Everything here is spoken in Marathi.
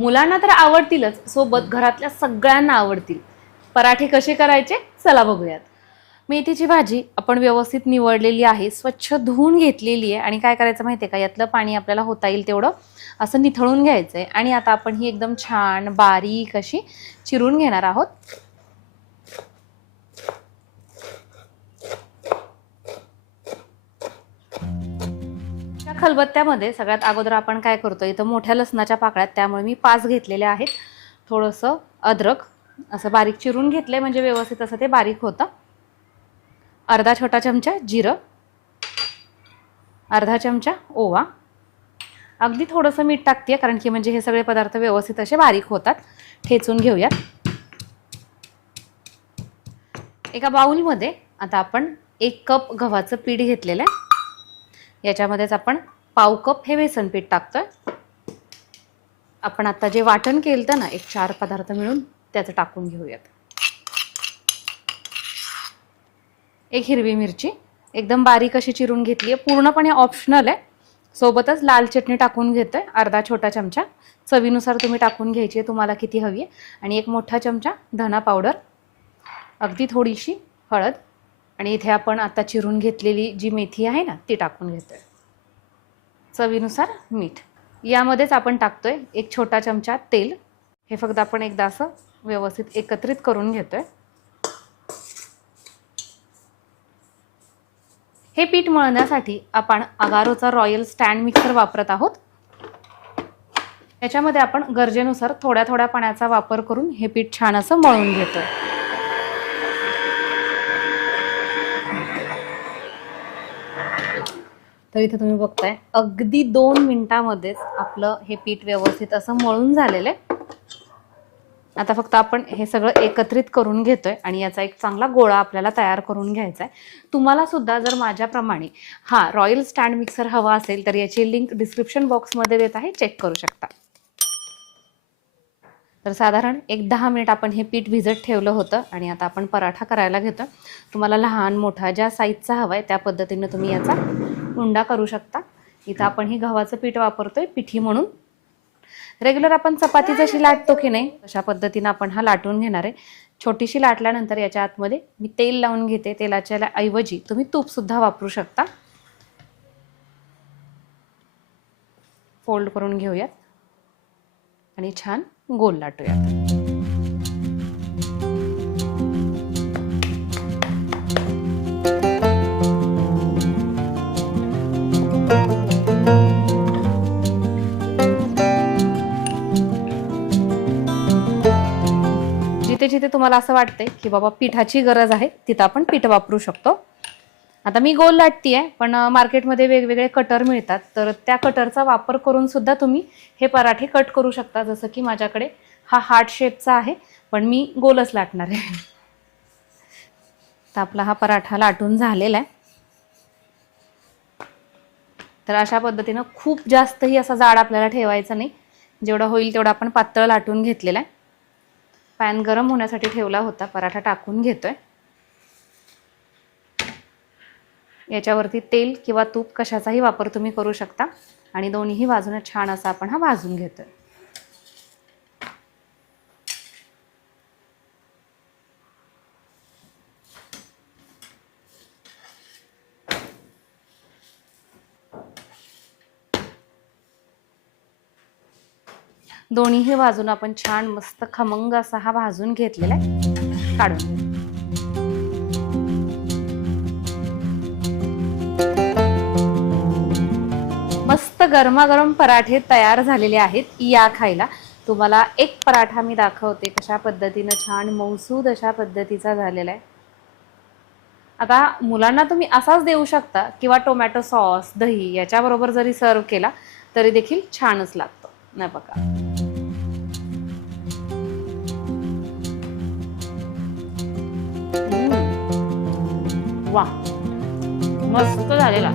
मुलांना तर आवडतीलच, सोबत घरातल्या सगळ्यांना आवडतील. पराठे कसे करायचे चला बघूयात. मेथीची भाजी आपण व्यवस्थित निवडलेली आहे, स्वच्छ धुवून घेतलेली आहे आणि काय करायचं माहिती आहे का, यातलं पाणी आपल्याला होता येईल तेवढं असं निथळून घ्यायचं आहे आणि आता आपण ही एकदम छान बारीक अशी चिरून घेणार आहोत. खलबत्त्यामध्ये सगळ्यात अगोदर आपण काय करतो, इथं मोठ्या लसणाच्या पाकळ्यात, त्यामुळे मी 5 घेतलेल्या आहेत. थोडंसं अद्रक असं बारीक चिरून घेतलंय म्हणजे व्यवस्थित असं ते बारीक होतं. अर्धा छोटा चमचा जिरं, अर्धा चमचा ओवा, अगदी थोडंसं मीठ टाकते कारण की म्हणजे हे सगळे पदार्थ व्यवस्थित असे बारीक होतात. ठेचून घेऊयात. एका बाउलमध्ये आता आपण 1 कप गव्हाचं पीठ घेतलेलं आहे. याच्यामध्येच आपण पाव कप हे बेसन पीठ टाकतोय. आपण आता जे वाटण केलं ना, एक 4 पदार्थ मिळून त्याचं टाकून घेऊयात. एक हिरवी मिरची एकदम बारीक अशी चिरून घेतली आहे, पूर्णपणे ऑप्शनल आहे. सोबतच लाल चटणी टाकून घेतोय, अर्धा छोटा चमचा. चवीनुसार तुम्ही टाकून घ्यायची आहे तुम्हाला किती हवी आहे. आणि 1 मोठा चमचा धना पावडर, अगदी थोडीशी हळद आणि इथे आपण आता चिरून घेतलेली जी मेथी आहे ना ती टाकून घेतोय. चवीनुसार मीठ. यामध्येच आपण टाकतोय 1 छोटा चमचा तेल. हे फक्त आपण एकदा असं व्यवस्थित एकत्रित करून घेतोय. हे पीठ मळण्यासाठी आपण अगारोचा रॉयल स्टँड मिक्सर वापरत आहोत. याच्यामध्ये आपण गरजेनुसार थोड्या थोड्या पाण्याचा वापर करून हे पीठ छान असं मळून घेतोय. तर इथे तुम्ही बघताय अगदी 2 मिनिटांमध्येच आपलं हे पीठ व्यवस्थित असं मळून झालेलं आहे. आता फक्त आपण हे सगळं एकत्रित करून घेतोय आणि याचा एक चांगला गोळा आपल्याला तयार करून घ्यायचा आहे. तुम्हाला सुद्धा जर माझ्याप्रमाणे रॉयल स्टँड मिक्सर हवा असेल तर याची लिंक डिस्क्रिप्शन बॉक्समध्ये देत आहे, चेक करू शकता. तर साधारण एक 10 मिनिट आपण हे पीठ भिजत ठेवलं होतं आणि आता आपण पराठा करायला घेतो. तुम्हाला लहान मोठा ज्या साईजचा हवा आहे त्या पद्धतीने तुम्ही याचा उंडा करू शकता. इथं आपण ही गव्हाचं पीठ वापरतोय पिठी म्हणून. रेग्युलर आपण चपाती जशी लाटतो की नाही तशा पद्धतीने आपण हा लाटून घेणार आहे. छोटीशी लाटल्यानंतर याच्या आतमध्ये मी तेल लावून घेते. तेलाच्या ऐवजी तुम्ही तूप सुद्धा वापरू शकता. फोल्ड करून घेऊयात आणि छान गोल लाटूयात. जिथे जिथे तुम्हाला असं वाटतंय की बाबा पिठाची गरज आहे तिथं आपण पीठ वापरू शकतो. आता मी गोल लाटतीये, पण मार्केटमध्ये वेगवेगळे कटर मिळतात, तर त्या कटरचा वापर करून सुद्धा तुम्ही हे पराठे कट करू शकता. जसं की माझ्याकडे हा हार्ट शेपचा आहे, पण मी गोलच लाटणार आहे. तर आपला हा पराठा लाटून झालेला आहे. तर अशा पद्धतीनं खूप जास्तही असा जाड आपल्याला ठेवायचा नाही, जेवढं होईल तेवढं आपण पातळ लाटून घेतलेला आहे. पॅन गरम होण्यासाठी ठेवला होता, पराठा टाकून घेतोय. याच्यावरती तेल किंवा तूप कशाचाही वापर तुम्ही करू शकता आणि दोन्हीही बाजूने छान असा आपण हा भाजून घेतोय. दोन्हीही बाजून आपण छान मस्त खमंग असा हा भाजून घेतलेला आहे. काढून मस्त गरमागरम पराठे तयार झालेले आहेत. या खायला. तुम्हाला एक पराठा मी दाखवते कशा पद्धतीने छान मऊसूद अशा पद्धतीचा झालेला आहे. आता मुलांना तुम्ही असाच देऊ शकता किंवा टोमॅटो सॉस दही याच्याबरोबर जरी सर्व केला तरी देखील छानच लागतो. नाही बघा, वा मस्त झालेला.